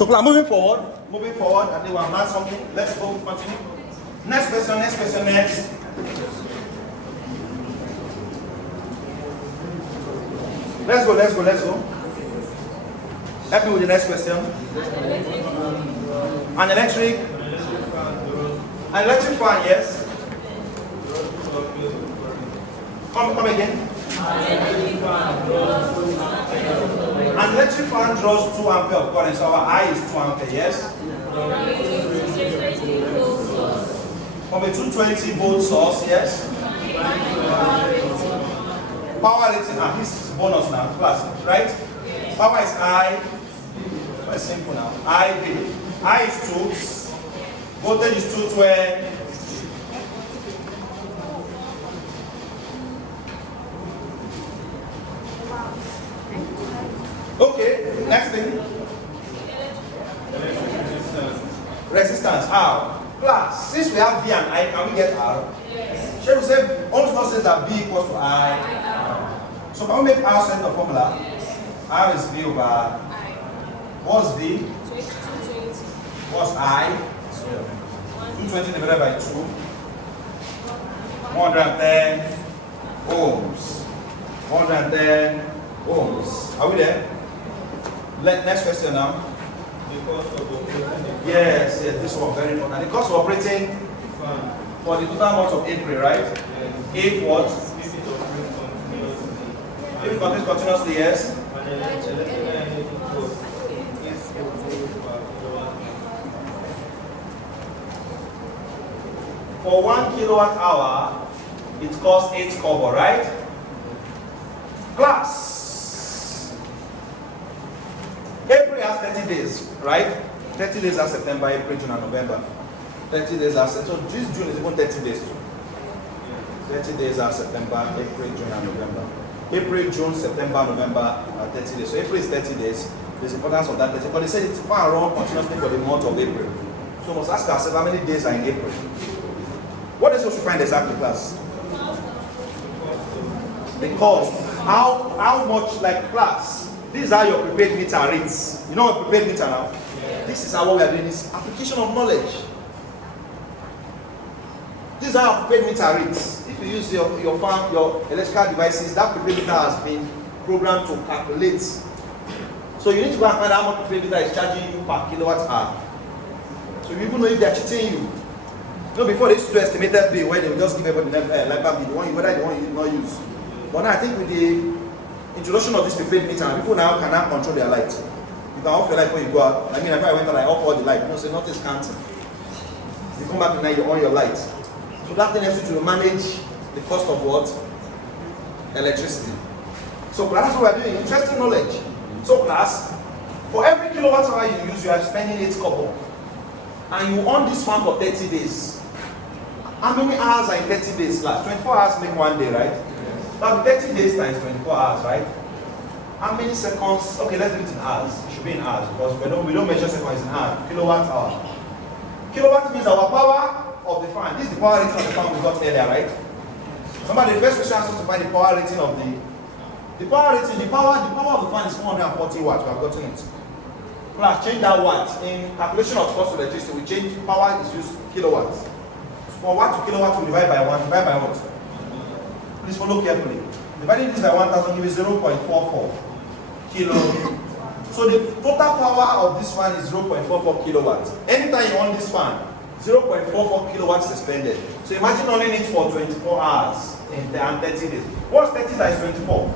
So moving forward, and they will learn something. Let's go, continue. Next question. Let's go. Help me with the next question. An electric fan, yes. Come again. An electric fan draws 2 ampere of current, so our I is 2 ampere, yes? From a 220 volt source, yes? Power rating, this is bonus now, class, right? Power is I, very simple now, IV. I is 2, voltage is 220. Okay, next thing. Resistance, R. Class, since we have V and I, can we get R? Yes. Shall we say, almost not says that V equals to I. So can we make R send the formula? Yes. R is V over I. What's V? 220. What's I? 220 divided by 2. 110 ohms. 110 ohms. Are we there? Next question now. The cost of operating. Yes, this one very important. The cost of operating for the total month of April, right? Yes. If what? If it operates continuously. If it operates continuously, yes. And the electrical energy cost is For 1 kilowatt hour, it costs 8 kobo, right? Class. April has 30 days, right? 30 days are September, April, June, and November. 30 days are so this June is even 30 days too. 30 days are September, April, June, and November. April, June, September, November are 30 days. So April is 30 days. There's importance of that 30. But they said it's far around continuously for the month of April. So we must ask ourselves how many days are in April. What is supposed to find exactly, class? The cost. How much, like, class? These are your prepaid meter rates. You know what prepaid meter now? Yeah. This is how we are doing this application of knowledge. These are our prepaid meter rates. If you use your fan, your electrical devices, that prepaid meter has been programmed to calculate. So you need to go and find out how much prepaid meter is charging you per kilowatt hour. So you even know if they are cheating you. You know, before they used to do estimated bill where they will just give everybody like bill, the one you did not use. But now I think with the introduction of this prepaid meter, people now cannot control their light. You can off your light before you go out. I mean, if I went and I off all the light, say nothing's counting. You come back tonight, you on your light. So that thing helps you to manage the cost of what? Electricity. So that's what we're doing, interesting knowledge. So class, for every kilowatt hour you use, you are spending 8 kobo. And you own this fan for 30 days. How many hours are in 30 days, class? 24 hours make 1 day, right? Now 30 days times 24 hours, right? How many seconds? Okay, let's do it in hours. It should be in hours because we don't measure seconds in hours. Kilowatt hour. Kilowatt means our power of the fan. This is the power rating of the fan we got earlier, right? Remember the first question asked us to find the power rating of the power rating. The power of the fan is 440 watts. We have gotten it. Plus change that watt in calculation of cost of electricity. We change power is used kilowatts. For watt to kilowatt we divide by 1. Divide by what? Please follow carefully. Dividing this by 1000 gives 0.44 kilo. So the total power of this fan is 0.44 kilowatts. Anytime you want this fan, 0.44 kilowatts is expended. So imagine only need for 24 hours and 30 days. What's 30 times 24?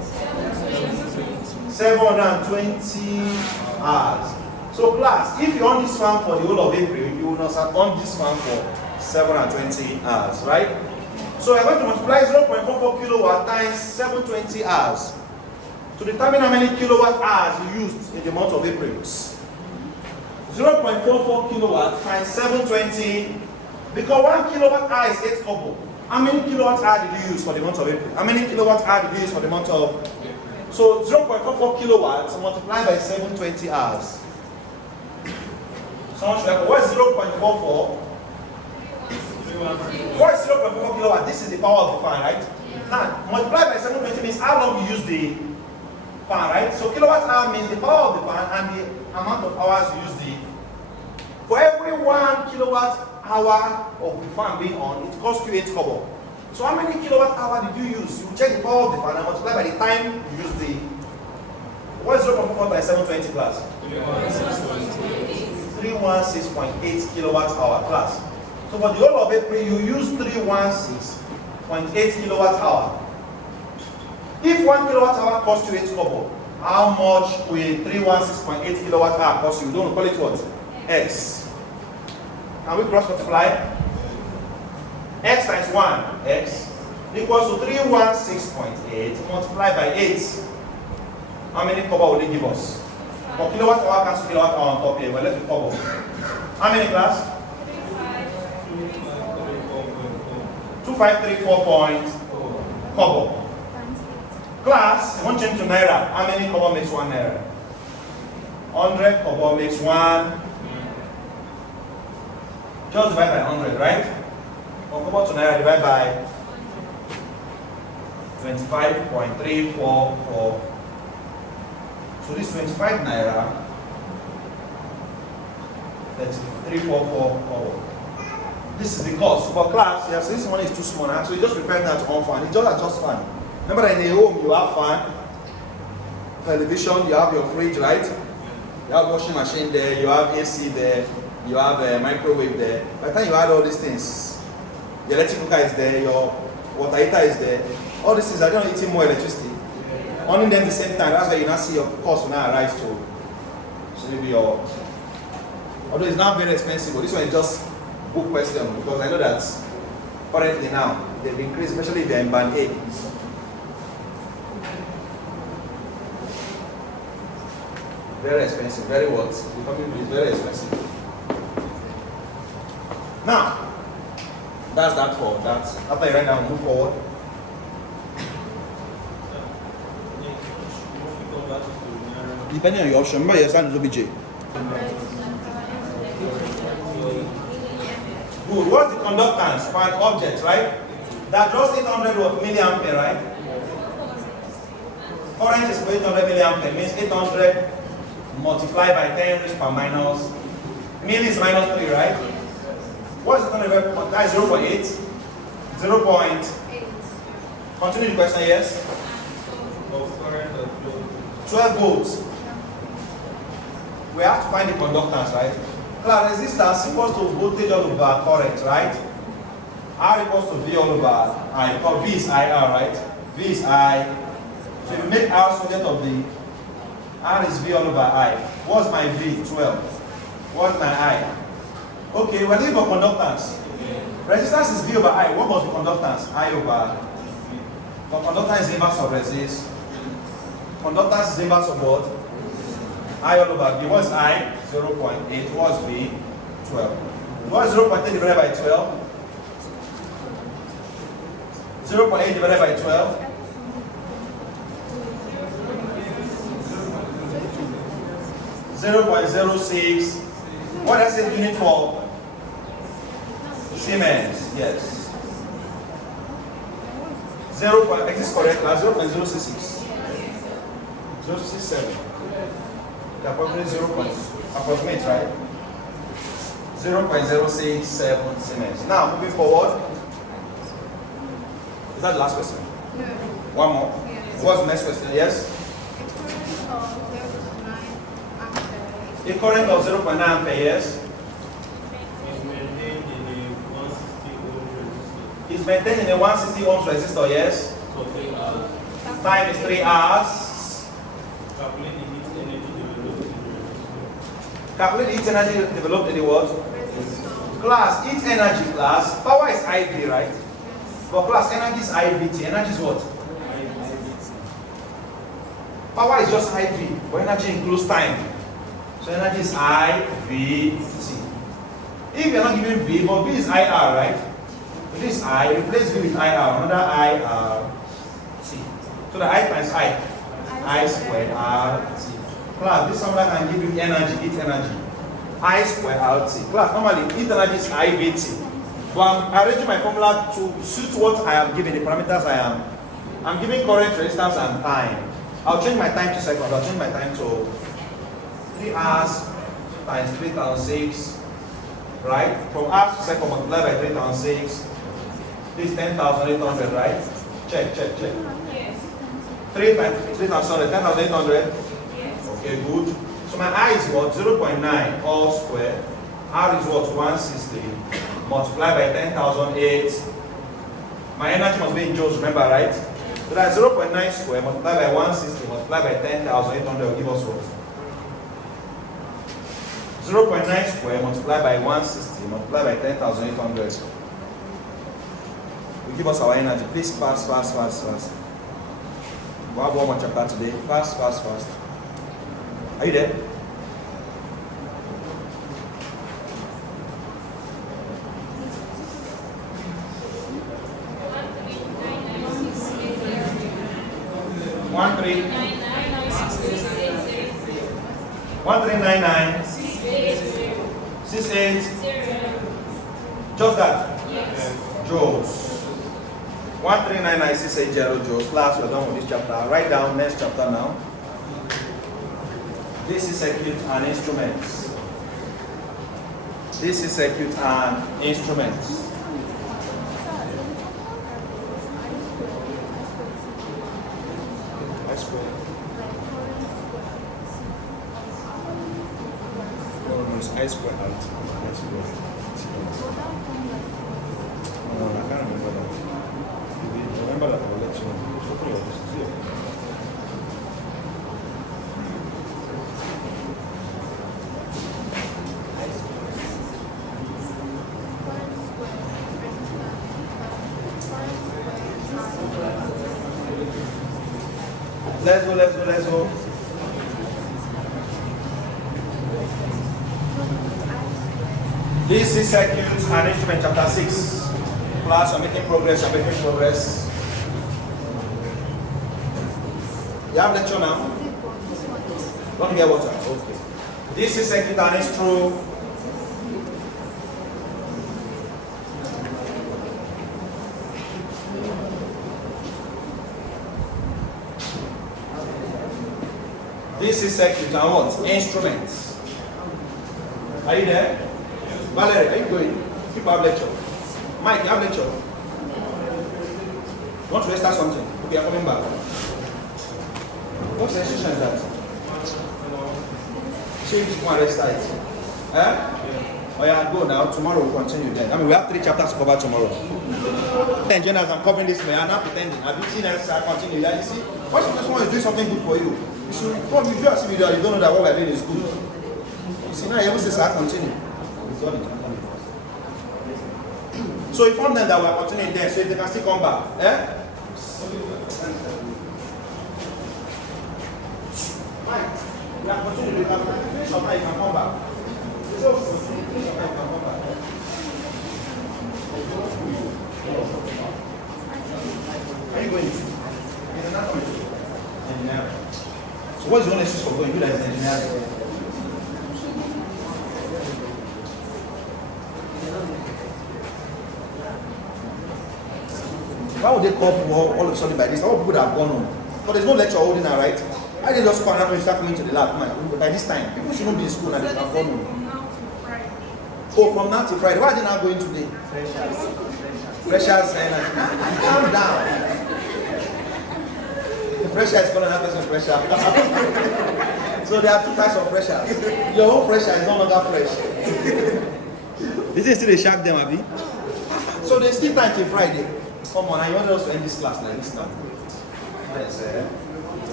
720 hours. So class, if you own this fan for the whole of April, you will not own this fan for 720 hours, right? So we're going to multiply 0.44 kilowatt times 720 hours to determine how many kilowatt hours you used in the month of April. 0.44 kilowatt times 720, because 1 kilowatt hour is 8 kobo. How many kilowatt hour did you use for the month of April? How many kilowatt hour did you use for the month of April? So 0.44 kilowatts multiplied by 720 hours. Someone should have, what is 0.44? What is 0.44 kilowatt? This is the power of the fan, right? Now, multiplied by 720 means how long you use the fan, right? So kilowatt hour means the power of the fan, and the amount of hours you use for every 1 kilowatt hour of the fan being on, it costs you 8 kobo. So how many kilowatt hour did you use? You check the power of the fan and multiply by the time you use the. What is 0.4 by 720 class? 316.8 kilowatt hour class. So for the whole of April, you use 316.8 kilowatt hour. If 1 kilowatt hour costs you 8 kobo, how much will 316.8 kilowatt hour cost you? Don't call it what? X. Can we cross multiply? X times 1, X, equals to 316.8 multiplied by 8. How many kobo will it give us? For kilowatt hour, cancel kilowatt hour on top here. We're left with kobo. How many, class? 2534 kobo. Class, you want to change to naira. How many kobo makes 1 naira? 100 kobo makes 1. Just divide by 100, right? From kobo to naira, divide by 25.344. So this 25 naira, that's 344 kobo. This is the cost. For class, yeah, so this one is too small now, so you just prepare that on fan. It's just adjust fan. Remember that in a home you have fan, television, you have your fridge, right? You have washing machine there, you have AC there, you have a microwave there. By the time you add all these things, the electric cooker is there, your water heater is there. All these things are not eating more electricity. Owning them the same time, that's why you now see your cost will now rise to. So maybe your, although it's not very expensive, but this one is just book question because I know that currently now they've increased, especially if they're in band A. Very expensive, very what? It's very expensive. Now, that's that for that. After you write down, move forward. Depending on your option, remember your sign is OBJ. Good. What's the conductance for an object, right? That draws 800 milliampere, right? Current is 800 milliampere, means 800 multiplied by 10 raised per minus. Milli is minus 3, right? What is 800? That is 0.8. 0.8. Continue the question, yes? 12 volts. We have to find the conductance, right? Class, resistance equals to voltage all over current, right? R equals to V all over I. Because V is IR, right? V is I. So if you make R subject of the R is V all over I. What's my V? 12. What's my I? Okay, we're looking for conductance. Resistance is V over I. What must be conductance? I over. So conductance is inverse of resist. Conductance is inverse of what? I all over V. What's I? 0.8. What's V? 12. What is 0.8 divided by 12? 0.8 divided by 12? 0.06. What is the unit for? Siemens. Yes. 0. Is this correct? 0.066. 0.67. Approximately 0. Approximate, right? 0.067 Siemens. Now, moving forward. Is that the last question? No. One more. Yes. What's the next question? Yes? A current of 0.9 ampere, yes? Is maintained in a 160 ohms resistor, yes? For 3 hours. Time is 3 hours. Calculate the heat energy developed in the resistor. Calculate heat energy developed in the what? Class, heat energy class. Power is IV, right? For class, energy is IVT. Energy is what? Power is just IV, but energy includes time. So energy is IVT. If you're not given V, but V is IR, right? So this I, replace V with IR, another IRT. So the I times I squared RT. Class, this formula can give you energy, heat energy. I squared RT. Class, normally heat energy is IVT. But I'm arranging my formula to suit what I am given, the parameters I am. I'm giving current, resistance, and time. I'll change my time to seconds. I'll change my time to 3 hours times 3,006, right? From hours to second multiplied by 3,006. This is 10,800, right? Check. Yes. 3 times 3,800, 10,800? Yes. Okay, good. So my I is what? 0.9 all square. R is what? 160. Multiplied by 10,008. My energy must be in joules, remember, right? So that's 0.9 square multiplied by 160 multiplied by 10,800 will give us what? 0.9 square multiplied by 160 multiplied by 10,800 will give us our energy. Please fast. We have one more chapter today. Fast. Are you there? One three 1399 68. Just that. Yes. Joules. 1399680 joules. Class, we're done with this chapter. Write down next chapter now. This is circuit and instruments. This is circuit and instruments. I square. No, it's I square and I square. No, I can't remember that. Remember that I will let you know. Open your books. Let's go. This is circuits and instrument chapter 6. Class, you're making progress. You have lecture now? Don't get water. Okay. This is circuit and instrument. This is circuit and what? Instruments. Are you there? Valerie, are you going? People have lecture. Mike, you have lecture. You want to restart something? Okay, I'm coming back. What sensation is that? Change one restart. Oh yeah, go now. Tomorrow we'll continue then. I mean, we have 3 chapters to cover tomorrow. Then, as I'm covering this, I'm not pretending. I've been seeing that I continue. You see, what if this one is doing something good for you? So, if you just see video, you don't know that what we're doing is good. You see, now you ever say, sir, continue. So, inform them that we're continuing there so they can still come back. Mike, we are continuing. You can finish your time, you can come back. So, finish your time, you can come back. Where are you going to? Engineering. So what's the only excuse for going? You as an engineer. Why would they call for all of a sudden by this? All people that have gone home. But there's no lecture holding now, right? I didn't just come and when you start coming to the lab. Man, by this time, people shouldn't be in school and they have gone home. Oh, from now to Friday. Why are they not going today? Freshers. Calm down. The fresher is called another person's fresher. So there are 2 types of freshers. Your own fresher is no longer fresh. Is it still a shark them, Abi? So there's still time till Friday. Come on, I want us to end this class like this now. Yes,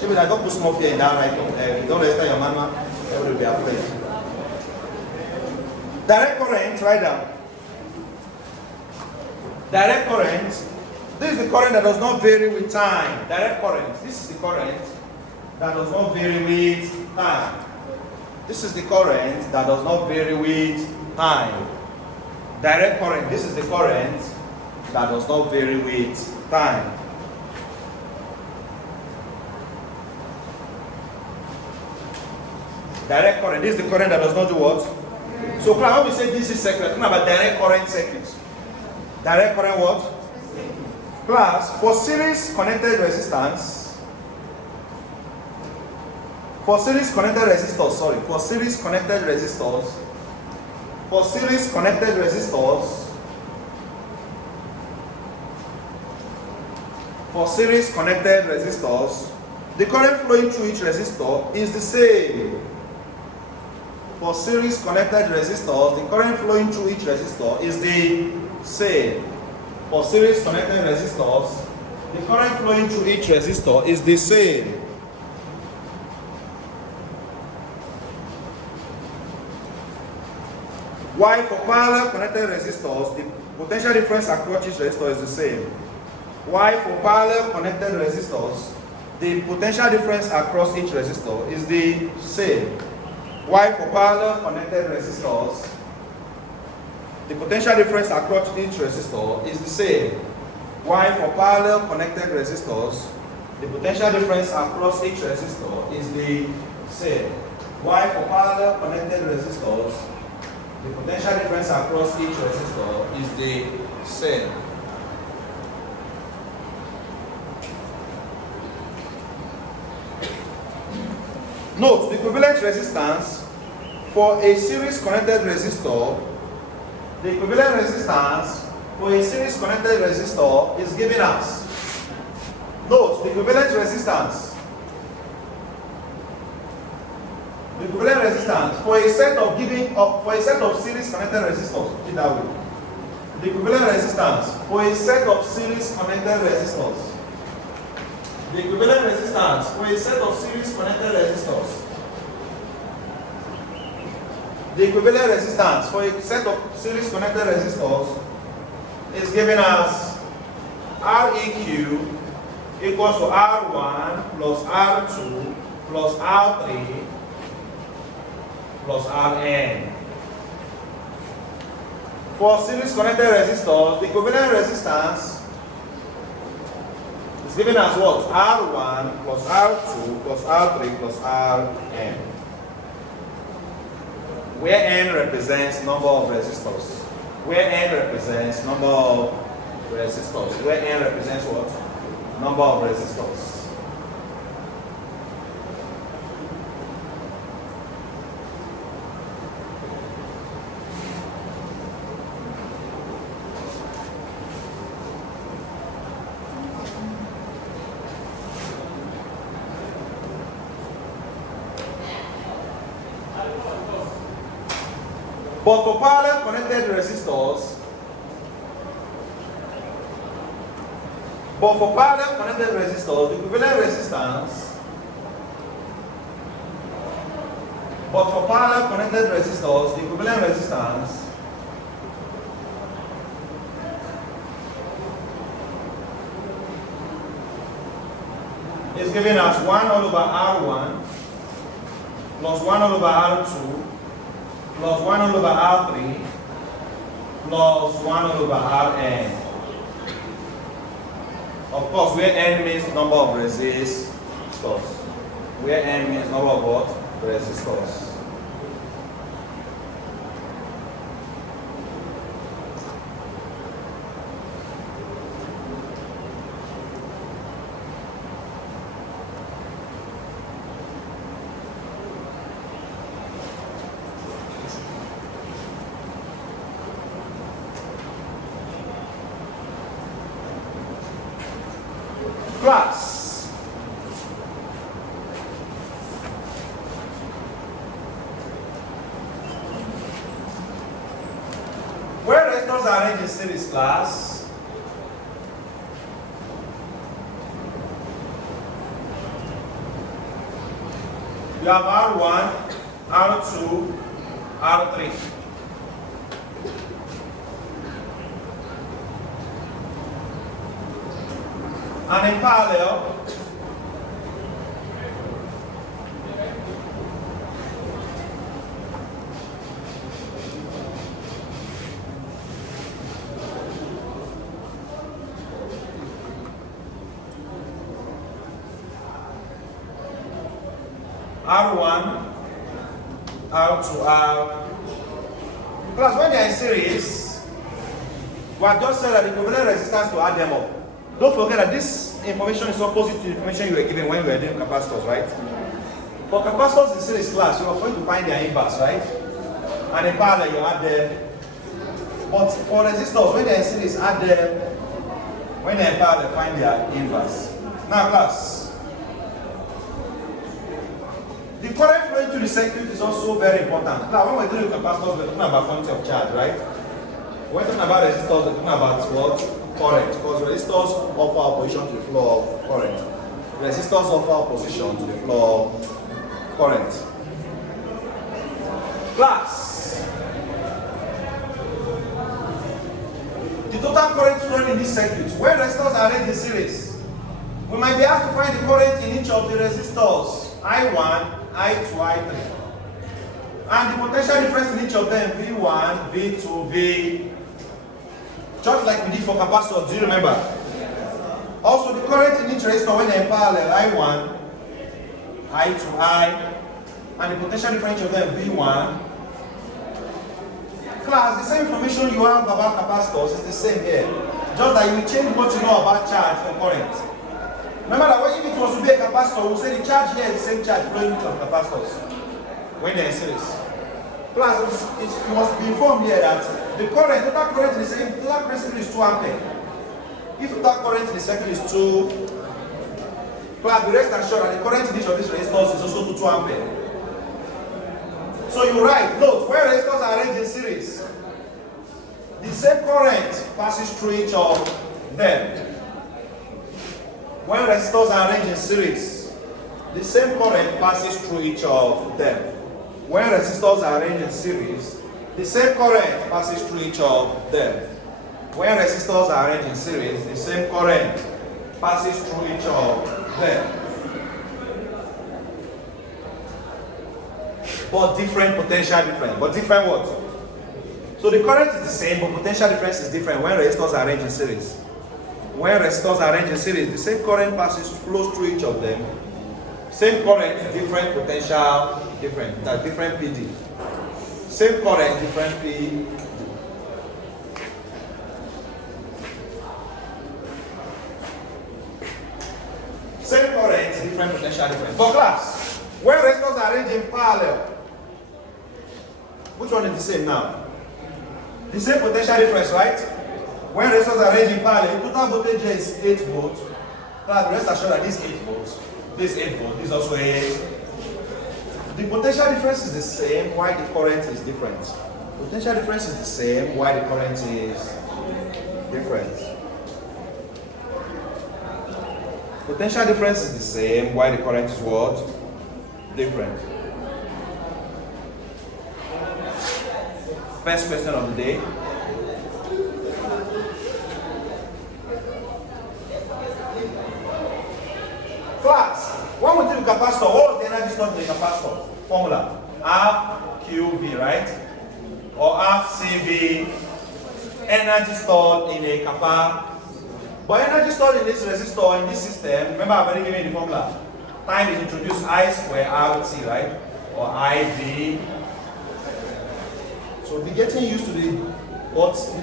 maybe I don't put small fear in that right up there. Don't register your mama, everybody will be afraid. Direct current, write down. Direct current. This is the current that does not vary with time. Direct current. This is the current that does not vary with time. This is the current that does not vary with time. Direct current. This is the current that does not vary with time. Direct current. This is the current that does not do what? So when we say DC circuit, we're talking about direct current circuits. Direct current what? Class, for series connected resistance, For series connected resistors, the current flowing through each resistor is the same. For series connected resistors, the current flowing through each resistor is the same. For series connected resistors, the current flowing through each resistor is the same. While for parallel connected resistors, the potential difference across each resistor is the same. While for parallel connected resistors, the potential difference across each resistor is the same. While for parallel connected resistors, the potential difference across each resistor is the same. While for parallel connected resistors, the potential difference across each resistor is the same. While for parallel connected resistors, the potential difference across each resistor is the same. Note the equivalent resistance for a series connected resistor. The equivalent resistance for a series connected resistor is given as. Note the equivalent resistance. The equivalent resistance for a set of series connected resistors. Put it that way. The equivalent resistance for a set of series connected resistors. The equivalent resistance for a set of series connected resistors. The equivalent resistance for a set of series connected resistors is given as Req equals to R1 plus R2 plus R3 plus Rn. For series connected resistors, the equivalent resistance is given as what? R1 plus R2 plus R3 plus Rn, where n represents number of resistors. Where n represents number of resistors. Where n represents what? Number of resistors. But for parallel connected resistors, the equivalent resistance, is given as 1 all over R1 plus 1 all over R2 plus 1 all over R3 plus 1 all over Rn. Of course, where n means number of resistors. Where n means number of what? Resistors. Class. Where resistors are arranged in series class, you have R1, R2, R3. And in parallel, R1, R2, R. Plus, when they are in series, we have just said that the equivalent resistance to add them up. Don't forget that this information is opposite to the information you were given when you were doing capacitors, right? For capacitors in series class, you are going to find their inverse, right? And in parallel, you add them. But for resistors, when they're in series, add them. When they're in parallel, find their inverse. Now, class. The current flowing through the circuit is also very important. Now, when we're dealing with capacitors, we're talking about quantity of charge, right? When we're talking about resistors, we're talking about what? Current. Because resistors offer opposition to the flow of current. Resistors offer opposition to the flow of current. Class. The total current flowing in this circuit, when resistors are arranged in series, we might be asked to find the current in each of the resistors, I1, I2, I3. And the potential difference in each of them, V1, V2, V. Just like we did for capacitors, do you remember? Also, the current in each resistor when they're in parallel, I1, I2, I, and the potential difference of them, V1. Class, the same information you have about capacitors is the same here. Just that you change what you know about charge to current. Remember that if it was to be a capacitor, we say the charge here is the same charge flowing into capacitors when they're in series. Class, it must be informed here that the current, total current in the circuit is 2 ampere. If total current in the circuit is 2, class, be rest assured that the current in each of these resistors is also 2 ampere. So you write, note, where resistors are arranged in series, the same current passes through each of them. When resistors are arranged in series, the same current passes through each of them. When resistors are arranged in series, the same current passes through each of them. When resistors are arranged in series, the same current passes through each of them. But different potential difference. But different what? So the current is the same, but potential difference is different when resistors are arranged in series. When resistors are arranged in series, the same current flows through each of them. Same current, different potential, different. That's different PD. Same current, different P. Same current, different potential, different. But class, when resistors are arranged in parallel, which one is the same now? The same potential difference, right? When resistors are arranged in parallel, total voltage here is 8 volts. Now, rest assured that this 8 volts, this 8 volts, this also 8. The potential difference is the same, why the current is different. Potential difference is the same, why the current is different. Potential difference is the same, why the current is what? Different. First question of the day. Class, when we do the capacitor, what was the energy stored in the capacitor? Formula. Half QV, right? Or half CV. Energy stored in a capacitor. But energy stored in this resistor, in this system, remember I've already given you the formula. Time is introduced I square RT, right? Or IV. So be getting used to the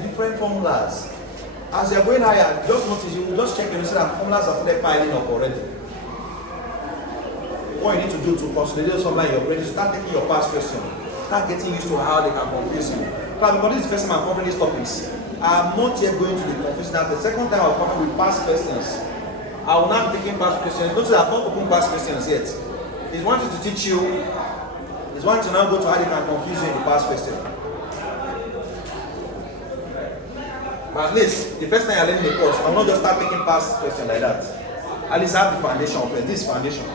different formulas. As you're going higher, just notice, you will just check and see that formulas are piling up already. What you need to do to consolidate those formulas in your brain is start taking your past question. Start getting used to how they can confuse you. Because this is the first time I'm covering these topics. I'm not yet going to be confused. Now, the second time I'll come with past questions. I will not be taking past questions. Notice I've not opened past questions yet. He's wanting to teach you. He's wanting to now go to how they can confuse you in the past question. But at least, the first time I learn the course, I'm not just start taking past questions like that. At least I have the foundation of it. This foundation.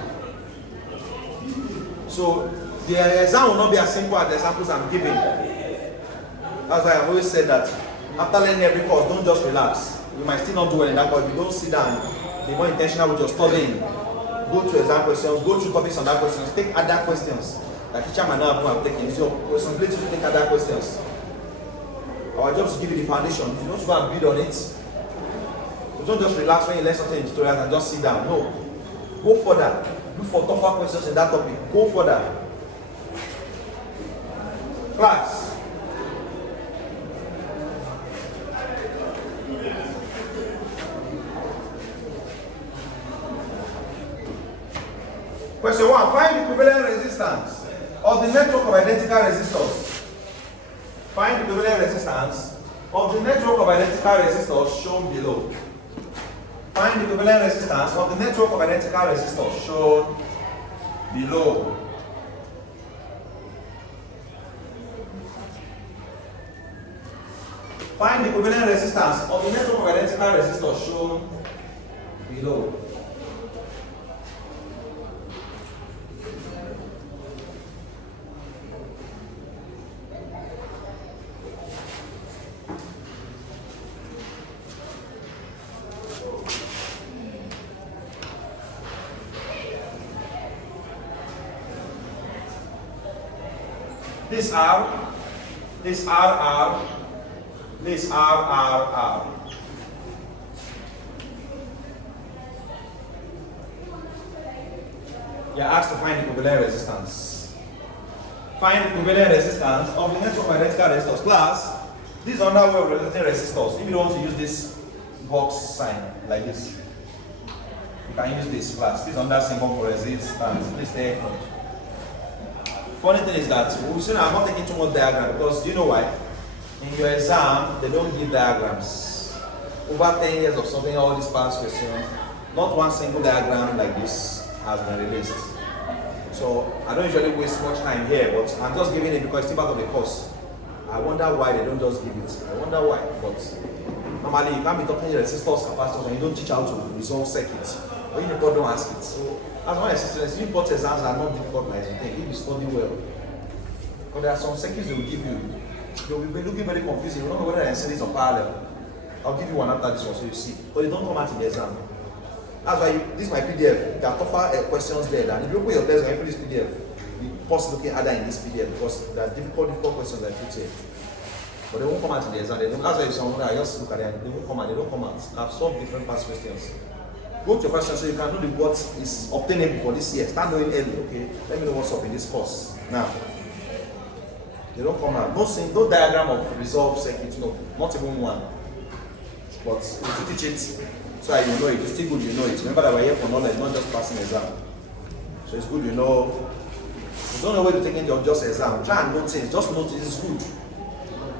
So, the exam will not be as simple as the examples I'm giving. That's why I've always said that after learning every course, don't just relax. You might still not do well in that course. If you don't sit down, be more intentional with your studying. Go to exam questions, go through topics on that questions, take other questions. Like teacher might not have taken. It's your responsibility to take other questions. Our job is to give you the foundation. You don't go and build on it. So don't just relax when you learn something in tutorials and just sit down. No. Go further. Look for tougher questions in that topic. Go further. Class. Question 1. Find the equivalent resistance of the network of identical resistors. Find the equivalent resistance of the network of identical resistors shown below. Find the equivalent resistance of the network of identical resistors shown below. Find the equivalent resistance of the network of identical resistors shown below. This R, this R, this R. You're asked to find the equivalent resistance. Find the equivalent resistance of the network of identical resistors. Class, this is another way of representing resistors. If you don't want to use this box sign like this, you can use this class. This is another symbol for resistance. Please stay. Funny thing is that I'm not taking too much diagram because do you know why? In your exam, they don't give diagrams. Over 10 years of something, all these past questions, not one single diagram like this has been released. So I don't usually waste much time here, but I'm just giving it because it's part of the course. I wonder why they don't just give it. I wonder why, but normally you can't be talking resistors, capacitors, and you don't teach how to resolve circuits. Or you don't ask it. So as one students, import exams are not difficult like you think if you study well. But there are some circuits they will give you. They will be looking very confusing. You don't know whether they're series or parallel. I'll give you one after this one so you see. But they don't come out in the exam. That's why this is my PDF. There are tougher questions there. And if you put your test and you put this PDF, you pause looking harder in this PDF because there are difficult questions I put here. But they won't come out in the exam. They don't, that's why you someone I just look at them. They won't come out. They don't come out. I've solved different past questions. Go to your question so you can know what is obtainable for this year. Start knowing early, okay? Let me know what's up in this course. Now, they don't come out. No diagram of resolved circuit, no, not even one. But if you teach it so that you know it, it's still good you know it. Remember that we're here for knowledge, not just passing exam. So it's good you know. You don't know where to take your just exam. Try and note things, just note it, it's good.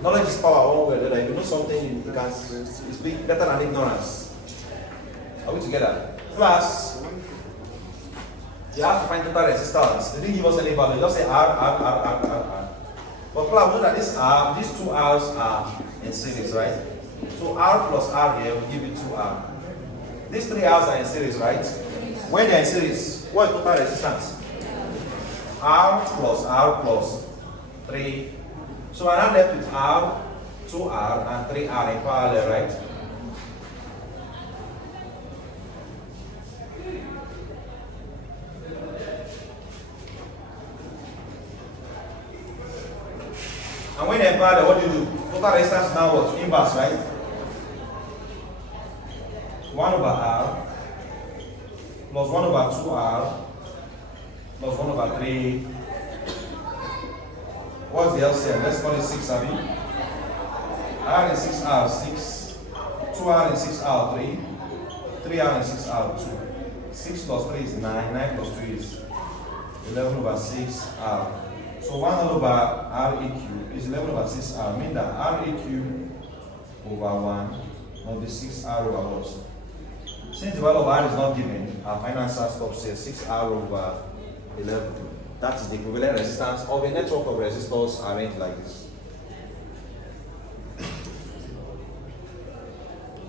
Knowledge is power one way or the other. If you know something, you can, it's better than ignorance. Are we together? Class, you have to find total resistance. They didn't give us any value, just say R. But class, we know that this R, these two R's are in series, right? So R plus R here will give you 2R. These three R's are in series, right? When they're in series, what is total resistance? R plus 3. So I'm now left with R, 2R, and 3R in parallel, right? And when they're parallel, what do you do? Total resistance is now what? Inverse, right? 1 over R plus 1 over 2R plus 1 over 3. What's the LCM? Let's call it 6, Abby. R and 6R, 6. 2R and 6R, 3. 3R and 6R, 2. 6 plus 3 is 9. 9 plus 3 is 11 over 6R. So 1 over REQ is 11 over 6R, meaning that REQ over 1 must be 6R over what? Since the value of R is not given, our final answer stops here, 6R over 11. That is the equivalent resistance of a network of resistors arranged like this.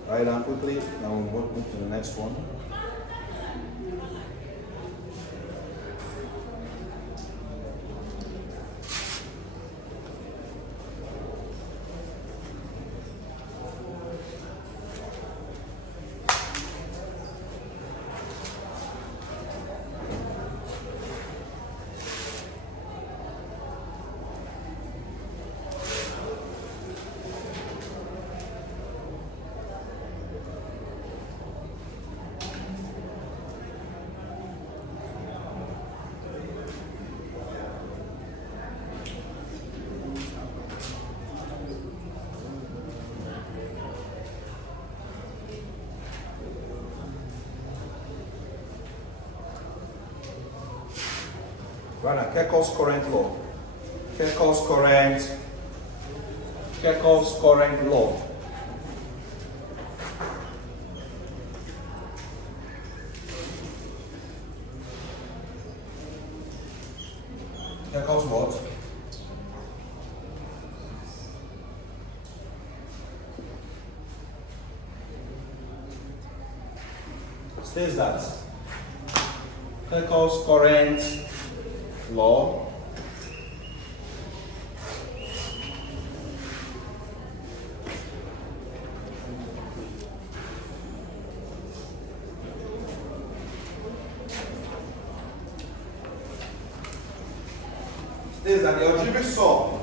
Write down quickly, now we'll move to the next one. Right now, Kirchhoff's current law. Kirchhoff's current law. Kirchhoff's what? States that Kirchhoff's current law states that the algebraic sum,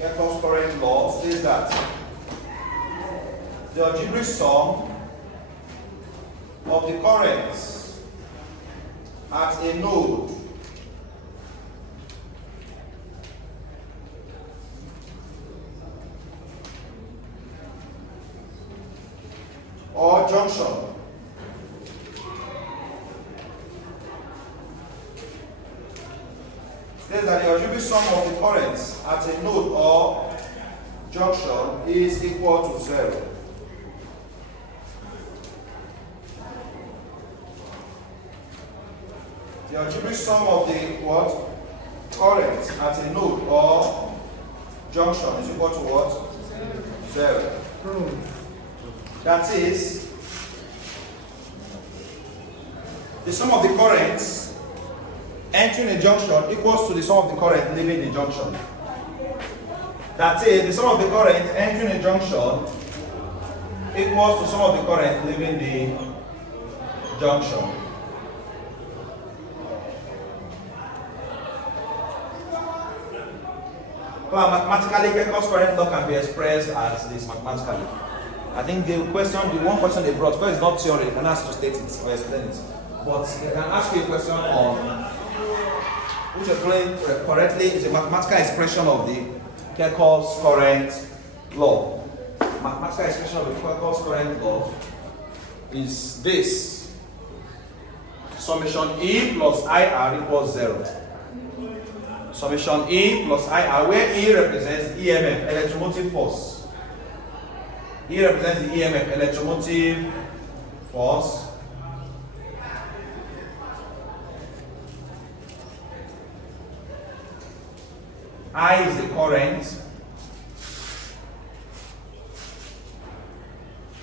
Kirchhoff's current law states that the algebraic sum of the currents at a node or junction states that the algebraic sum of the currents at a node or junction is equal to 0. The algebraic sum of the what? Current at a node or junction is equal to what? 0. That is, the sum of the currents entering a junction equals to the sum of the current leaving the junction. That is, the sum of the current entering a junction equals to sum of the current leaving the junction. Well, mathematically, Kirchhoff's current law can be expressed as this mathematically. I think the one question they brought, because it's not theory, they can ask to state it or explain it. But they can ask you a question on which explained correctly is a mathematical expression of the Kirchhoff's current law. Mathematical expression of the Kirchhoff's current law is this: summation E plus IR equals 0. Summation E plus IR, where E represents EMF, electromotive force. E represents the EMF, electromotive force. I is the current.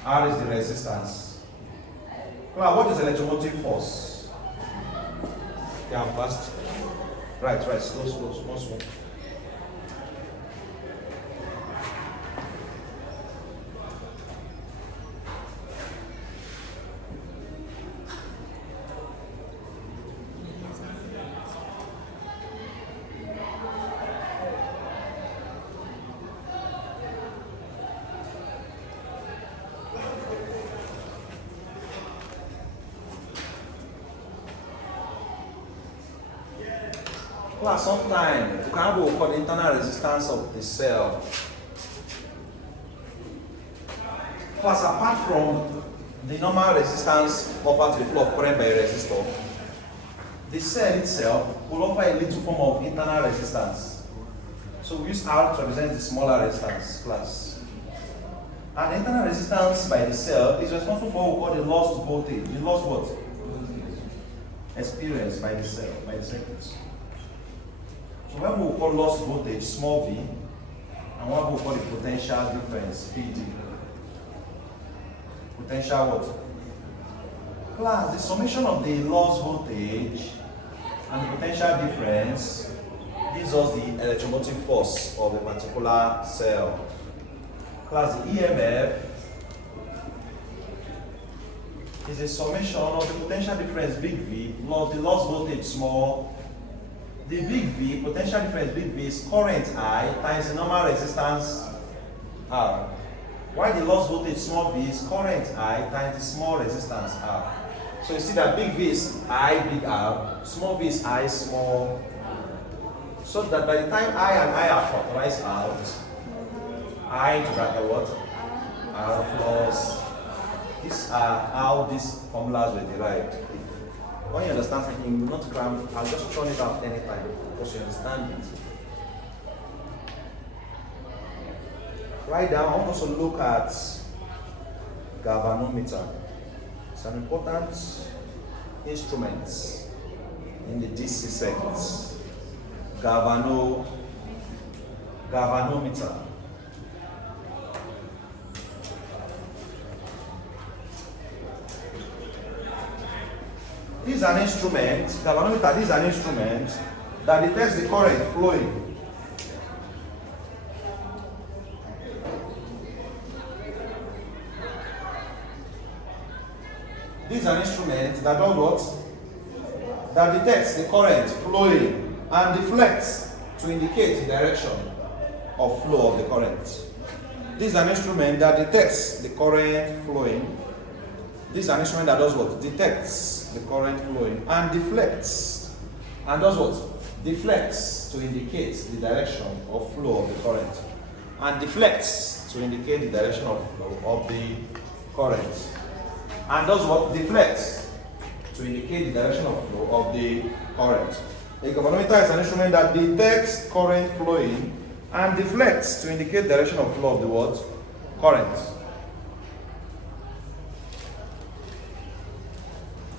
R is the resistance. Well, what is electromotive force? Yeah, I'm fast. Right, slow. Well, sometimes you can have what we call the internal resistance of the cell. Plus, apart from the normal resistance offered to the flow of current by a resistor, the cell itself will offer a little form of internal resistance. So we use R to represent the smaller resistance class. And the internal resistance by the cell is responsible for what we call the lost voltage. The lost what? Experienced by the cell, by the circuits. So what we call lost voltage, small v, and what we call the potential difference, PD. Potential what? Class, the summation of the lost voltage and the potential difference gives us the electromotive force of a particular cell. Class, the EMF is a summation of the potential difference, big V, plus the lost voltage, small. The big V, potential difference, big V, is current I times the normal resistance R. While the lost voltage, small v, is current I times the small resistance R. So you see that big V is I, big R, small v is I, small. So that by the time I and I are factorized out, I into bracket what? R plus, these are how these formulas were derived. When you understand something, you will not cram. I'll just turn it out anytime because you understand it. Right now, I want us to look at galvanometer. It's an important instrument in the DC circuits. Galvanometer. This is an instrument, galvanometer, this is an instrument that detects the current flowing. This is an instrument that does what? That detects the current flowing and deflects to indicate the direction of flow of the current. This is an instrument that detects the current flowing. This is an instrument that does what? Detects the current flowing and deflects. And does what? Deflects to indicate the direction of flow of the current. And deflects to indicate the direction of flow of the current. And does what? Deflects to indicate the direction of flow of the current. A galvanometer is an instrument that detects current flowing and deflects to indicate the direction of flow of the what? Current.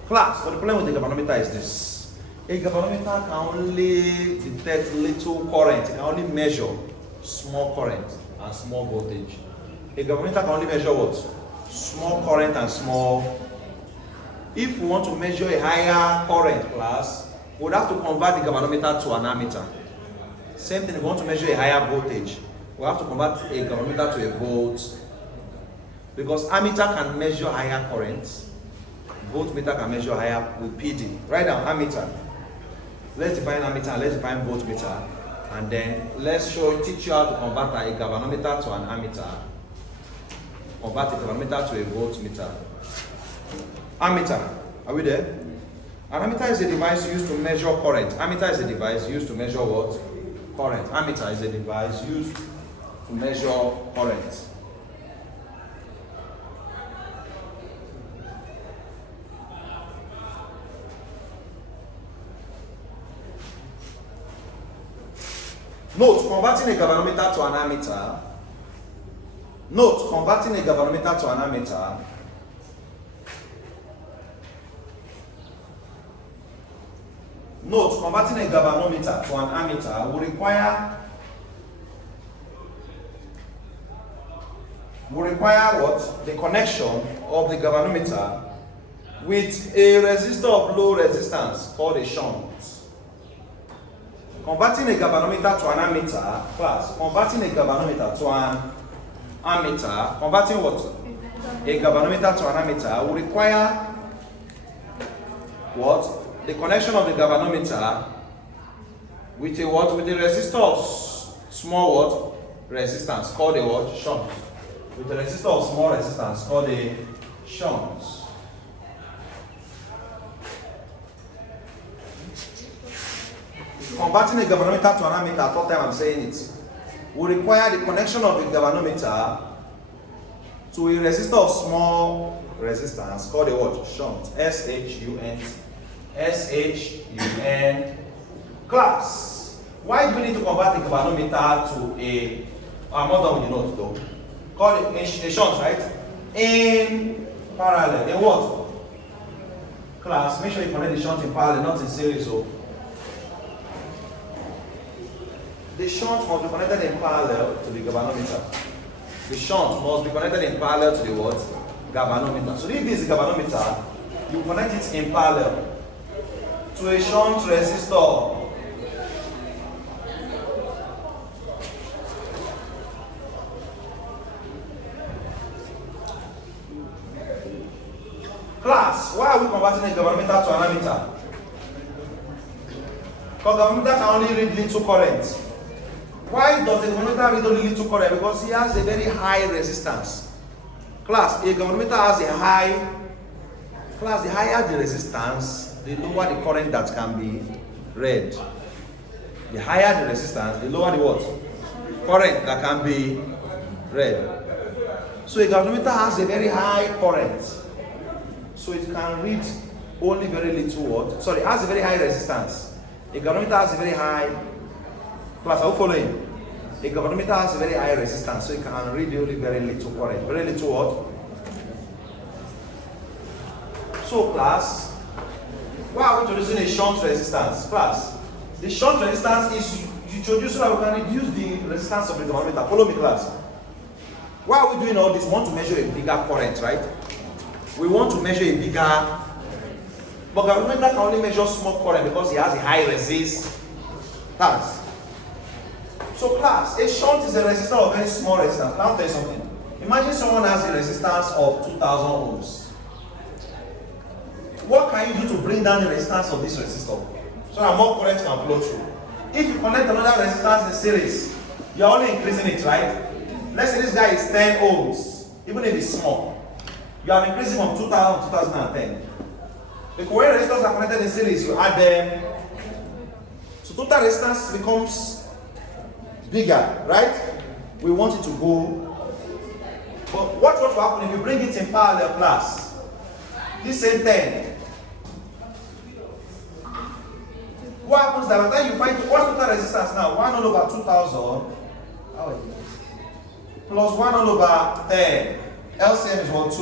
Class, but the problem with the galvanometer is this. A galvanometer can only detect little current, it can only measure small current and small voltage. A galvanometer can only measure what? Small current and small. If we want to measure a higher current class, we would have to convert the galvanometer to an ammeter. Same thing, if we want to measure a higher voltage, we have to convert a galvanometer to a volt. Because ammeter can measure higher currents, voltmeter can measure higher with PD. Write down ammeter. Let's define ammeter and let's define voltmeter. And then let's teach you how to convert a galvanometer to an ammeter. Convert a galvanometer to a voltmeter. Ammeter. Are we there? An ammeter is a device used to measure current. Ammeter is a device used to measure what? Current. Ammeter is a device used to measure current. Note, converting a galvanometer to an ammeter. Note, converting a galvanometer to an ammeter. Note, converting a galvanometer to an ammeter will require what? The connection of the galvanometer with a resistor of low resistance called a shunt. Converting a galvanometer to an ammeter, class, converting a galvanometer to an ammeter, converting what? A galvanometer to an ammeter will require what? The connection of the galvanometer with a what? With a resistor of small what? Resistance called a what? Shunt. With a resistor of small resistance called a shunt. Converting a galvanometer to an ammeter, at what time I'm saying it, will require the connection of the galvanometer to a resistor of small resistance called a what? Shunt. S-H-U-N-T. S-H-U-N. Class. Why do we need to convert the galvanometer to a, I'm not done with the note though, called a shunt, right? In parallel. In what? Class, make sure you connect the shunt in parallel, not in series. So the shunt must be connected in parallel to the galvanometer. The shunt must be connected in parallel to the what? Galvanometer. So if this is the galvanometer, you connect it in parallel to a shunt resistor. Class, why are we converting a galvanometer to an ammeter? Because galvanometer can only read little current. Why does the galvanometer read only little current? Because it has a very high resistance. Class, a galvanometer has a high, class, the higher the resistance, the lower the current that can be read. The higher the resistance, the lower the what? Current that can be read. So a galvanometer has a very high current. So it can read only very little what? Sorry, has a very high resistance. A galvanometer has a very high, class, are you following? A galvanometer has a very high resistance, so it can read only very little current. Very little what? So class, why are we introducing a shunt resistance? Class, the shunt resistance is introduced so that we can reduce the resistance of the galvanometer. Follow me, class. Why are we doing all this? We want to measure a bigger current, right? We want to measure a bigger, but galvanometer can only measure small current because it has a high resistance. So class, a shunt is a resistor of very small resistance. Now I'll tell you something. Imagine someone has a resistance of 2000 ohms. What can you do to bring down the resistance of this resistor so that more current can flow through? If you connect another resistance in series, you're only increasing it, right? Let's say this guy is 10 ohms, even if it's small. You are increasing from 2000 to 2010. Because when resistors are connected in series, you add them. So total resistance becomes bigger, right? We want it to go. But what will happen if you bring it in parallel, class? This same 10. What happens that by the time you find what's total resistance now? 1 all over 2000 plus 1 all over 10. LCM is what?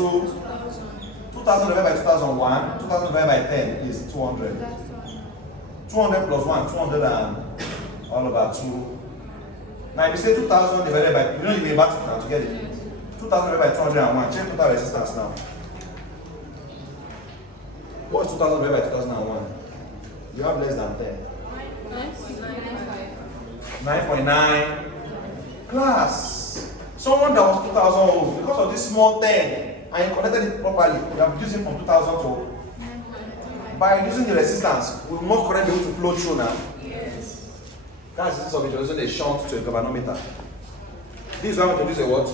2000 divided by 2001. 2000 divided by 10 is 200. 200 plus 1, 200 and all over 2. Now if you say 2000 divided by, you know you may back it now to get it. 2000 divided by 201. Check total resistance now. What's 2000 divided by 2001? You have less than 10. 9.9. Class. Someone that was 2000 ohms, because of this small 10, and you connected it properly, you have reduced it from 2000 to. By reducing the resistance, will more current be able to flow through now? Yes. That's the sense of introducing a shunt to a galvanometer. This is how we introduce a what?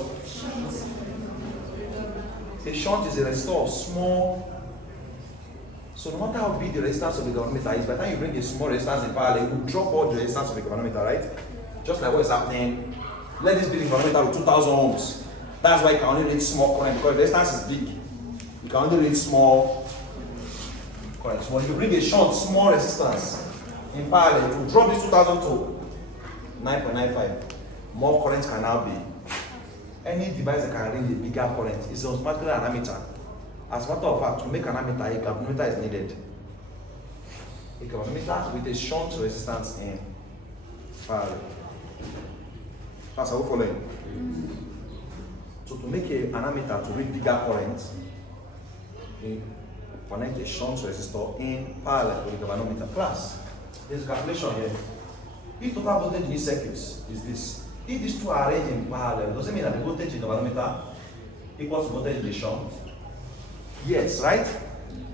A shunt is a resistor of small. So no matter how big the resistance of the galvanometer is, by the time you bring a small resistance in parallel, it will drop all the resistance of the galvanometer, right? Just like what is happening. Let this be the galvanometer with 2000 ohms. That's why you can only read small current, because the resistance is big. You can only read small current. So when you bring a shunt, small resistance in parallel, it will drop this 2000 to 9.95. More current can now be. Any device that can read a bigger current is automatically an ammeter. As a matter of fact, to make an ammeter, a galvanometer is needed. A galvanometer with a shunt resistance in parallel. That's how we follow it. So to make an ammeter to read bigger current, we connect a shunt resistor in parallel with the galvanometer. Class, there's a calculation here. If total voltage in these circuits is this, if these two are arranged in parallel, does it mean that the voltage in the galvanometer equals to voltage in the shunt? Yes, right?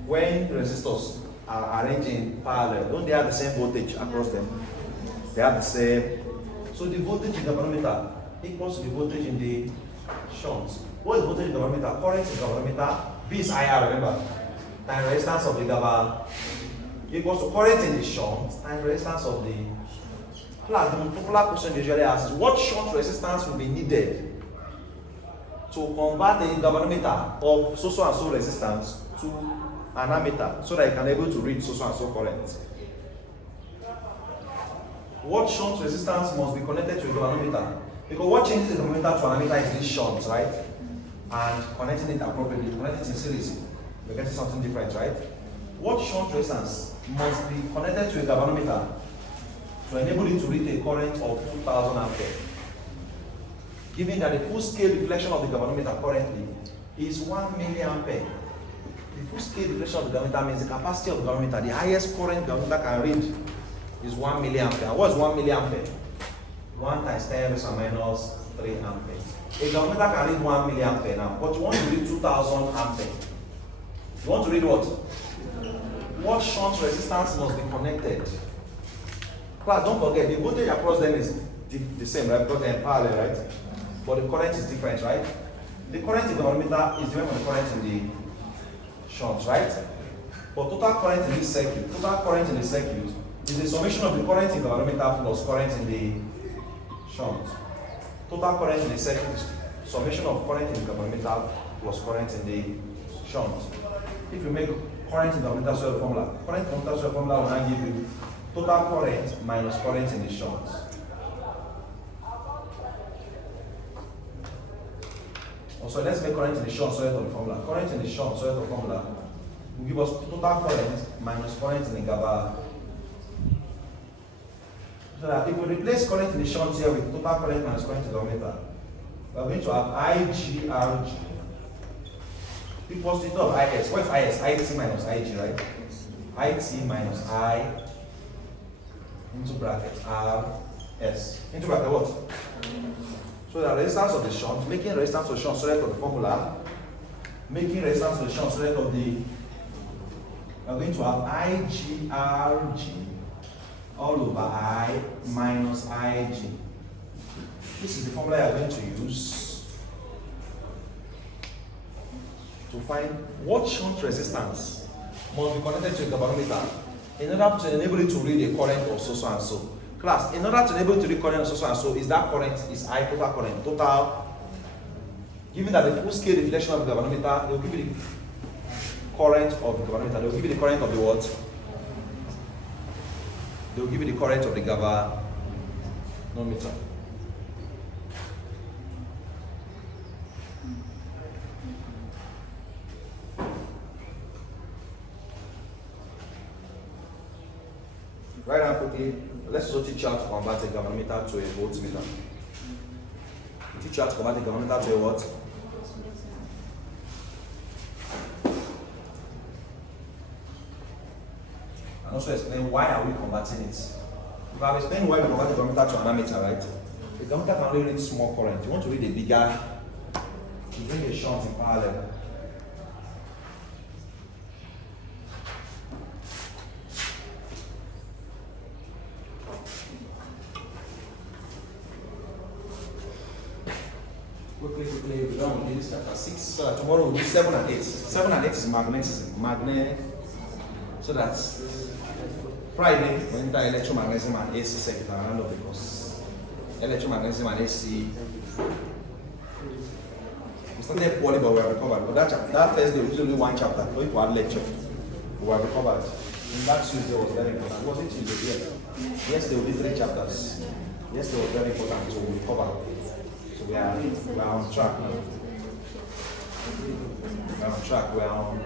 When resistors are arranged in parallel, don't they have the same voltage across them? They have the same. So the voltage in the galvanometer equals to the voltage in the shunt. What is voltage in the galvanometer? Current in the galvanometer, V is IR, remember? And resistance of the galvanometer equals to current in the shunt and resistance of the. Plus, the popular question usually asks is what shunt resistance will be needed to convert a galvanometer of so and so resistance to an ammeter so that you can be able to read so and so current. What shunt resistance must be connected to a galvanometer? Because what changes the galvanometer to an ammeter is this shunt, right? And connecting it appropriately, connecting it in series, you're getting something different, right? What shunt resistance must be connected to a galvanometer to enable it to read a current of 2000 ampere? Given that the full-scale deflection of the galvanometer currently is 1 milliampere. The full-scale deflection of the galvanometer means the capacity of the galvanometer, the highest current galvanometer can read is 1 milliampere. And what is 1 milliampere? 1 times 10 raised to minus 3 ampere. A galvanometer can read 1 milliampere now, but you want to read 2000 ampere. You want to read what? What shunt resistance must be connected? Class, don't forget, the voltage across them is the same, right? Because they're in parallel, right? But the current is different, right? The current in the galvanometer is different from the current in the shunt, right? But total current in this circuit, is the summation of the current in the galvanometer plus current in the shunt. Total current in the circuit is summation of current in the galvanometer plus current in the shunt. If you make current in the governmental soil formula. Current in the governmental soil formula will now give you total current minus current in the shunt. Also, let's make current in the shunt soil of the formula. Current in the shunt soil of the formula will give us total current minus current in the GABA. So that if we replace current in the shunt here with total current minus current in the governmental, we are going to have IGRG equals to the of IS. What is IS? IT minus IG, right? IT minus I into bracket RS. Into bracket what? So the resistance of the shunt, making resistance of the shunt select of the formula, making resistance of the shunt select of the, we are going to have IGRG all over I minus IG. This is the formula you are going to use to find what shunt resistance must be connected to the galvanometer in order to enable it to read a current of so and so. Class, in order to enable it to read current of so and so, is that current is I total current, total. Given that the full scale reflection of the galvanometer, they will give you the current of the galvanometer, they will give you the current of the what? They will give you the current of the galvanometer. Right now, quickly, let's also teach you how to convert a galvanometer to a voltmeter. Teach you how to convert a galvanometer to a what? And also explain why are we converting it. If I've explained why we convert a galvanometer to an ammeter, right? The galvanometer can only read small current. You want to read a bigger, you bring a shunt in parallel. Quickly, we're done with this chapter 6. So that tomorrow we'll do 7 and 8. 7 and 8 is magnetism. So that's Friday, we enter electromagnetism and AC circuit and round of the course. Electromagnetism and AC. We started poorly, but we have recovered. But that Thursday, we did only one chapter. Going to our lecture. We have recovered. And that Tuesday was very important. It wasn't Tuesday, yes. Yesterday we did 3 chapters. Yesterday was very important, so we recovered. So we are on track now. We are on track. We are on.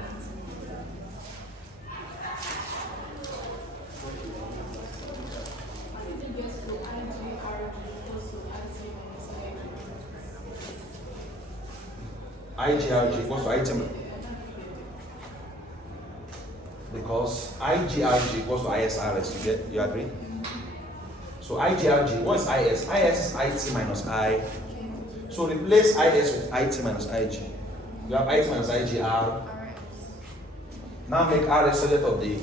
IGRG equals to item. Because IGRG equals to ISRS. You agree? So IGRG, what is IS? IS is IT minus I. So replace IS with IT minus IG. You have IT minus IGR. Now make RS subject of the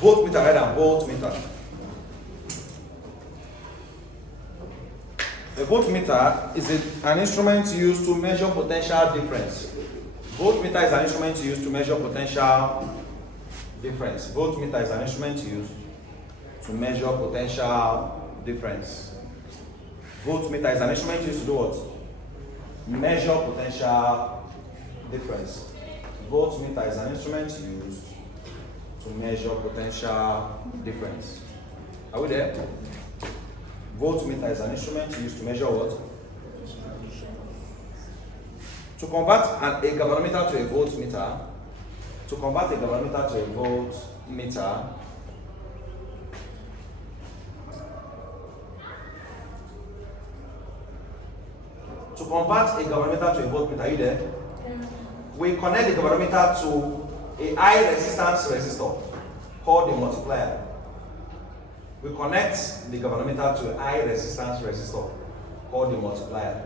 voltmeter, rather than voltmeter. A voltmeter is an instrument used to measure potential difference. Voltmeter is an instrument used to measure potential difference. Voltmeter is an instrument used to measure potential difference. Voltmeter is an instrument used to do what? Measure potential difference. Voltmeter is an instrument used to measure potential difference. Are we there? Voltmeter is an instrument used to measure what? To convert a galvanometer to a voltmeter, to convert a galvanometer to a voltmeter, to convert a galvanometer to a voltmeter, are you there? We connect the galvanometer to a high resistance resistor called the multiplier. We connect the galvanometer to a high resistance resistor called the multiplier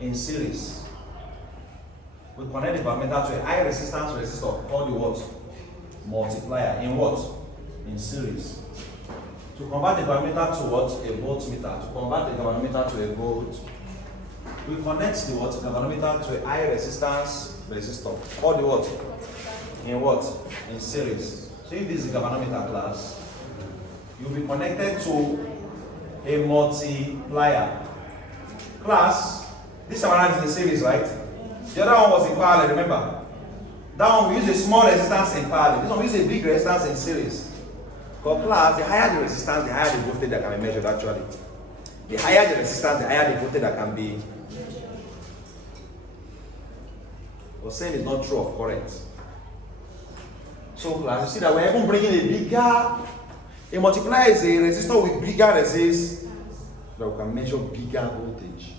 in series. We connect the galvanometer to a high resistance resistor called the what? Multiplier. In what? In series. To convert the galvanometer to what? A voltmeter. To convert the galvanometer to a volt, we connect the what? Galvanometer to a high resistance resistor called the what? In what? In series. So if this is the galvanometer class, you'll be connected to a multiplier. Class, this one is in series, right? The other one was in parallel, remember? That one we use a small resistance in parallel. This one we use a big resistance in series. For class, the higher the resistance, the higher the voltage that can be measured actually. The higher the resistance, the higher the voltage that can be. But same is not true of current. So class, you see that we're even bringing a bigger, a multiplier is a resistor with bigger resist that we can measure bigger voltage.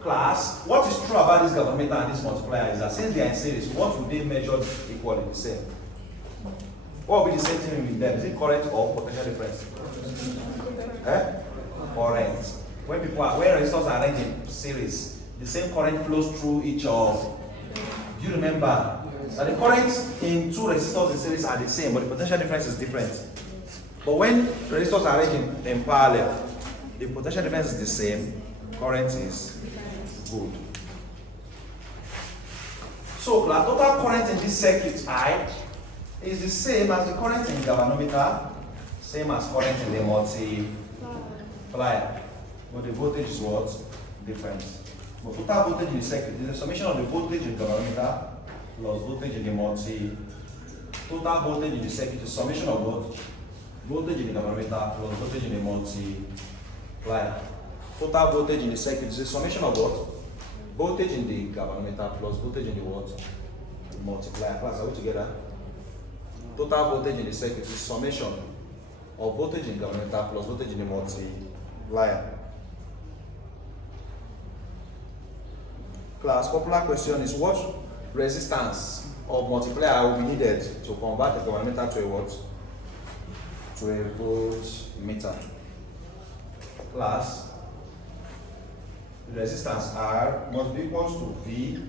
Class, what is true about this galvanometer and this multiplier is that since they are in series, what would they measure equally the same? What will be the same thing with them? Is it current or potential difference? Current. When resistors are arranged in series, the same current flows through each of. Do you remember that the currents in two resistors in series are the same, but the potential difference is different? But when resistors are arranged in parallel, the potential difference is the same, current is good. So the total current in this circuit I is the same as the current in the galvanometer, same as current in the multiplier. But the voltage is what? Different. But total voltage in the circuit is the summation of the voltage in the galvanometer plus voltage in the multi. Total voltage in the circuit is summation of what? Voltage in the galvanometer plus voltage in the multiplier. Total voltage in the circuit is the summation of what? Voltage in the galvanometer plus voltage in the what? Multiplier. Class, are we together? Total voltage in the circuit is summation of voltage in the galvanometer plus voltage in the multiplier. Class, popular question is what resistance of multiplier will be needed to convert the galvanometer to a what? To a voltmeter. Class, the resistance R must be equal to V,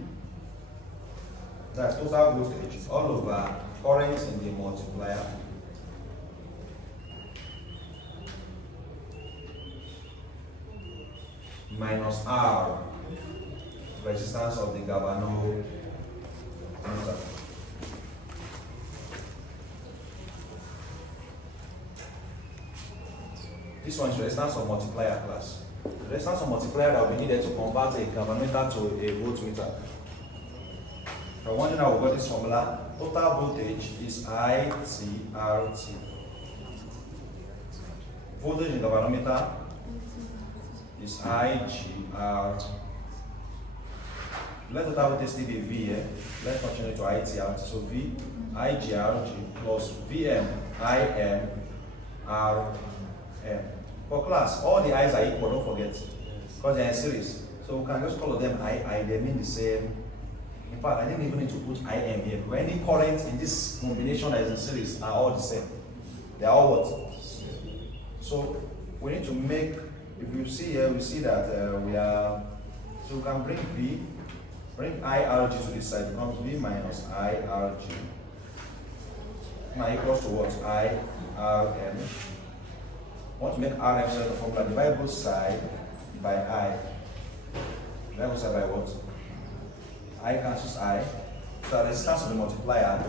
that's total voltage, all over current in the multiplier minus R, resistance of the galvanometer. This one is resistance of multiplier, class. The resistance of multiplier that will be needed to convert a galvanometer to a voltmeter. From wondering how we got this formula, total voltage is ITRT. Voltage in the galvanometer is IGR. Let total voltage still be V here. Let's continue to ITRT. So V, IGRG plus VM, IM, RM. For class, all the I's are equal, don't forget. Because they are in series. So we can just call them I, they mean the same. In fact, I didn't even need to put IM here. Because any current in this combination that is in series are all the same. They are all what? So we need to make, if you see here, we see that we are, so we can bring V, bring IRG to this side, it becomes V minus IRG. Now equals to what? IRM. Want to make RM so the formula, divide both sides by I. Divide both sides by what? I cancels I. So the resistance of the multiplier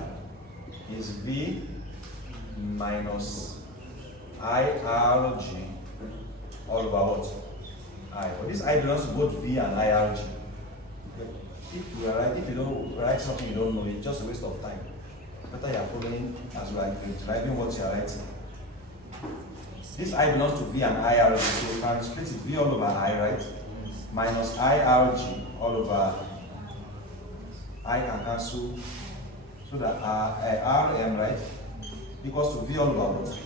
is V minus IRG all over what? I. But this I belongs to both V and IRG. If you are right, if you don't write something you don't know, it's just a waste of time. Better you are following as you are writing what you are writing. This I belongs to V and IRG, so we can split it V all over I, right? Minus IRG all over I can cancel, so that RM, right, equals to V all over what?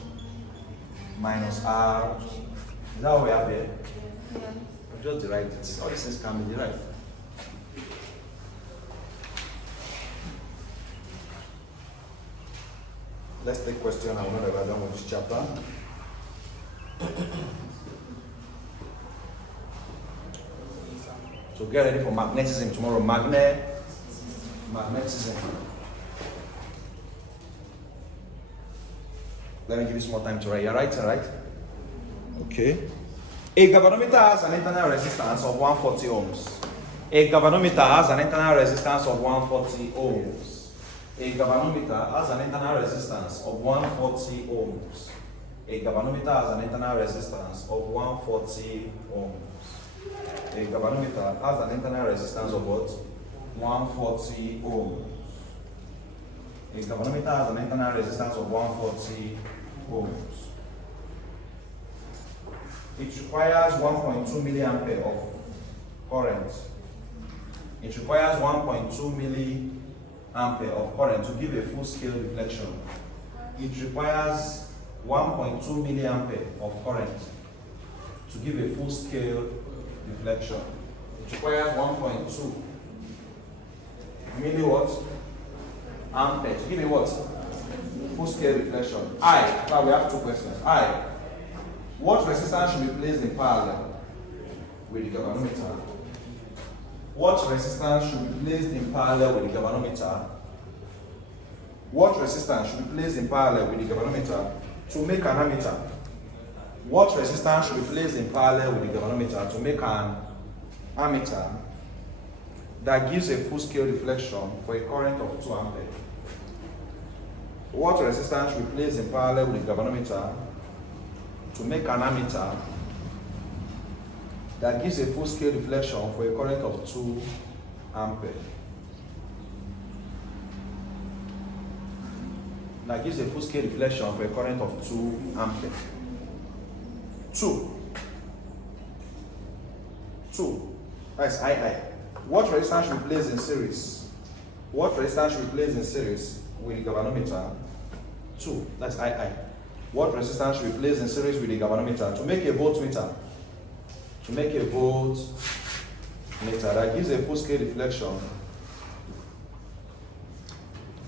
Minus R. Is that what we have here? Yeah. Just derive it. All these things can be derived. Let's take question. I will not ever done with this chapter. So get ready for magnetism tomorrow. Magnetism. Let me give you some more time to write. You're right, all right? Okay. A galvanometer has an internal resistance of 140 ohms. A galvanometer has an internal resistance of 140 ohms. A galvanometer has an internal resistance of 140 ohms. A galvanometer has an internal resistance of 140 ohms. A galvanometer has an internal resistance of what? 140 ohm. A galvanometer has an internal resistance of 140 ohms. It requires 1.2 milliampere of current. It requires 1.2 milliampere of current to give a full-scale deflection. It requires 1.2 milliampere of current to give a full-scale deflection. It requires 1.2 milliwatt ampere to give a what? Full-scale deflection. Now we have two questions. What resistance should be placed in parallel with the galvanometer? What resistance should be placed in parallel with the galvanometer? What resistance should be placed in parallel with the galvanometer to make an ammeter? What resistance should be placed in parallel with the galvanometer to make an ammeter that gives a full-scale deflection for a current of 2 ampere? What resistance should be placed in parallel with the galvanometer to make an ammeter that gives a full-scale deflection for a current of 2 ampere? That gives a full-scale deflection for a current of 2 ampere. 2. That's II. What resistance should be placed in series? What resistance should be placed in series with the galvanometer? 2. That's II. What resistance should be placed in series with the galvanometer to make a voltmeter? To make a voltmeter that gives a full-scale deflection.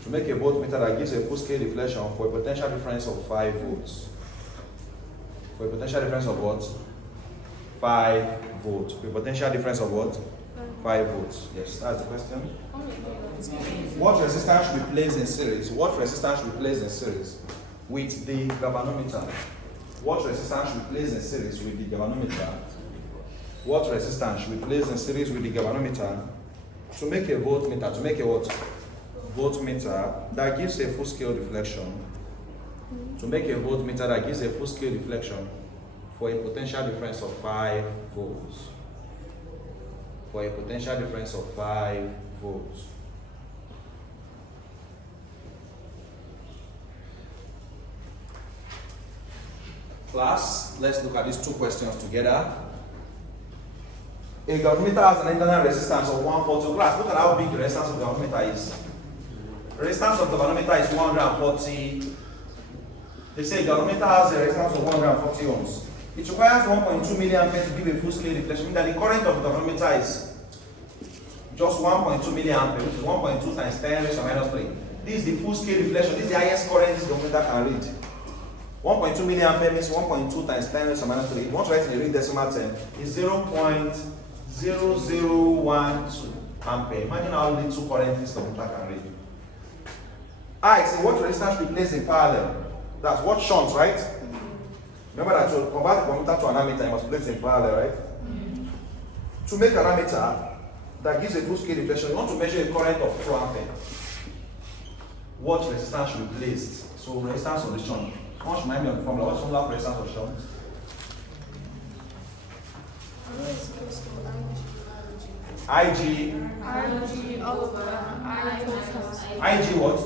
To make a voltmeter that gives a full-scale deflection for a potential difference of 5 volts. For a potential difference of what? 5 volts. For a potential difference of what? 5 volts. Yes, that's the question. What resistance should be placed in series? What resistance should be placed in series with the galvanometer? What resistance should be placed in series with the galvanometer? What resistance should be placed in series with the galvanometer to make a voltmeter? To make a what? Voltmeter that gives a full-scale deflection. To make a voltmeter that gives a full-scale deflection for a potential difference of 5 volts. For a potential difference of 5 volts. Class, let's look at these two questions together. A galvanometer has an internal resistance of 140. Class, look at how big the resistance of the galvanometer is. The resistance of the galvanometer is 140. They say galvanometer has a resistance of 140 ohms. It requires 1.2 milliampere to give a full-scale deflection, meaning that the current of the galvanometer is just 1.2 milliampere, which is 1.2 times 10 raised to minus 3. This is the full-scale deflection. This is the highest current this galvanometer can read. 1.2 milliampere means 1.2 times 10 raised to minus 3. If you want to write in a real decimal term, is 0.0012 ampere. Imagine how little current this galvanometer can read. So what resistance should be placed in parallel? That's what shunt, right? Remember that to convert the galvanometer to an ammeter, you must place it in parallel, right? To make an ammeter that gives a full-scale deflection, you want to measure a current of 2 ampere. What resistance should be placed? So resistance of the shunt. Someone should remind me of the formula. What's the formula for resistance of shunt? IG all over IG what?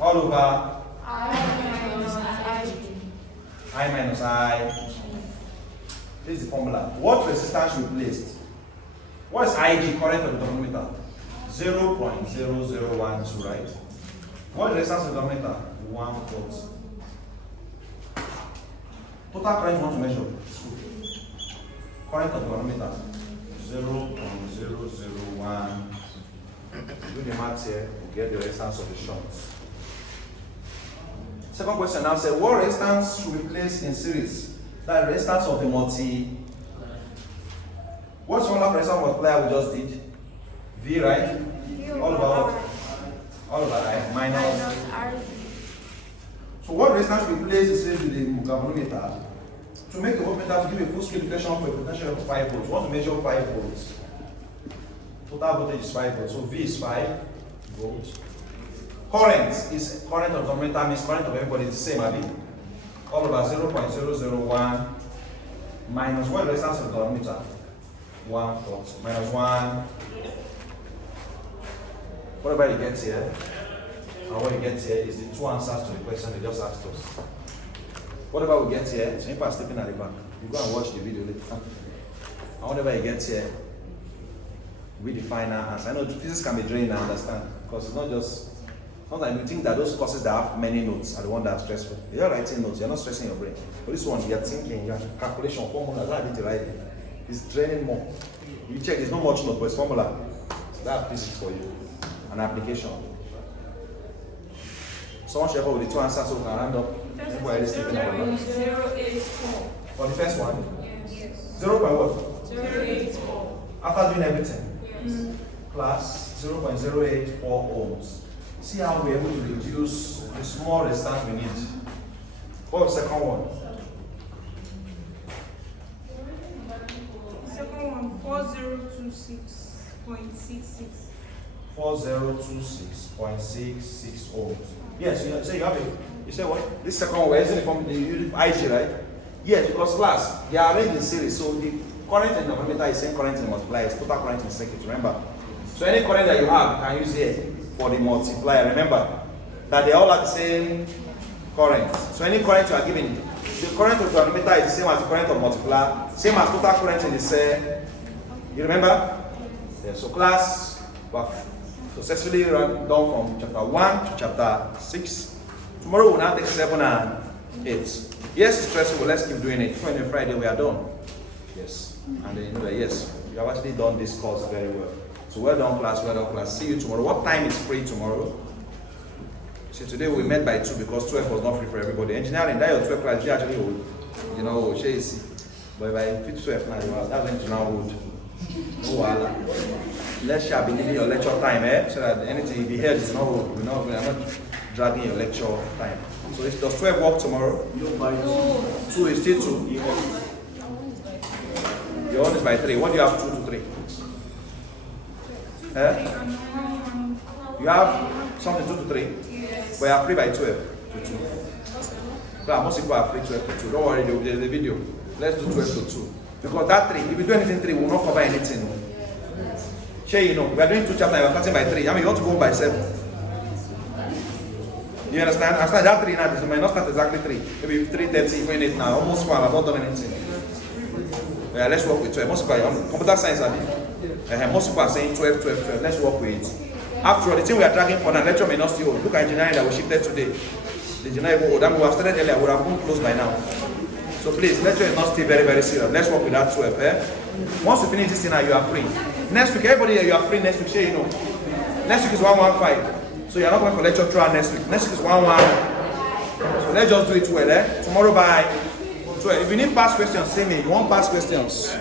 All over I minus I. This is the formula. What resistance should be placed? What is IG, current of the galvanometer? 0.0012, right? What is resistance of the galvanometer? 1 volt. Total current you want to measure? Current of the galvanometer? 0.001. Do the math here, we get the resistance of the shunt. Second question now says, what resistance should be placed in series? That resistance of the multi. What's the formula for resistance multiplier we just did? V, right? All over what? All over I minus R. So what resistance should be placed in series with the galvanometer to make the voltmeter to give a full-scale deflection for a potential of 5 volts? We want to measure 5 volts. Total voltage is 5 volts. So V is 5 volts. Current is current of the galvanometer, means current of everybody is the same, Abi. All over 0.001 minus what resistance of the diameter? 140 minus 1. Whatever you get here, and what you get here is the two answers to the question they just asked us. Whatever we get here, so if I'm sleeping at the back, you go and watch the video later. And whatever you get here, read the final answer. I know physics can be draining, I understand, because it's not just. Sometimes you think that those courses that have many notes are the ones that are stressful. You're writing notes, you're not stressing your brain. But this one, you're thinking, your calculation, formulas, I need to write it. It's draining more. You check, there's not much note, but it's formula. So that's physics for you. An application. Someone should help with the two answers so we can round up. People are listening. 0.084. For the first one? Yes. 0. What? 0.84. After doing everything? Yes. Plus 0.084 ohms. See how we're able to reduce the small resistance we need. What was the second one? Second one, 4026.66. 4026.66 ohms. Yes, you say you have it. You say what? This second one, isn't it from the unit IG, right? Yes, because class, they are arranged in series. So the current in the denominator is same current in the multiplier, is total current in circuit, remember? So any current that you have, you can use here for the multiplier. Remember that they all have the same current. So any current you are giving, the current of the denominator is the same as the current of multiplier, same as total current in the cell. You remember? Yeah, so class, we have successfully done from chapter 1 to chapter 6. Tomorrow we'll now take 7 and 8. Yes, it's stressful, let's keep doing it. On Friday we are done. Yes. And then you know that yes, you have actually done this course very well. So well done class, well done class. See you tomorrow. What time is free tomorrow? See, today we met by 2 because 12 was not free for everybody. Engineering, that your 12 class, you actually hold. You know, see. But by 12 now, that's going to now hold. No wala. Let's shall be needing your lecture time, so that anything you be heard is not, we're not dragging your lecture time. So it's does 12 work tomorrow? No. 2 is still 2. Your one is by 3. What do you have 2 to 3? You have something 2 to 3? Yes. But you are free by 12 to 2. Well, most people are free 12 to 2. Don't worry, there's a video. Let's do 12 to 2. Because that 3, if you do anything 3, we will not cover anything. Sure, you know, we are doing 2 chapters, we are starting by 3. I mean, you want to go by 7. You understand? I started that 3 now, it might not start exactly 3. Maybe 3:30, when it now, almost 1, I've not done anything. Yeah, let's work with 12. Most people are on computer science, most people are saying 12, 12, 12. Let's work with it. After all, the thing we are dragging for now, lecture may not still hold. Look at engineering that we shifted today. The engineering will have started earlier, would have gone close by now. So please, lecture is not still very, very serious. Let's work with that 12. Once you finish this thing now, you are free. Next week, everybody here, you are free next week. Sure, you know. Next week is 115. So you are not going for lecture throughout next week. Next week is 1-1. So let's just do it well. Tomorrow by 12. If you need past questions, say me. You want past questions?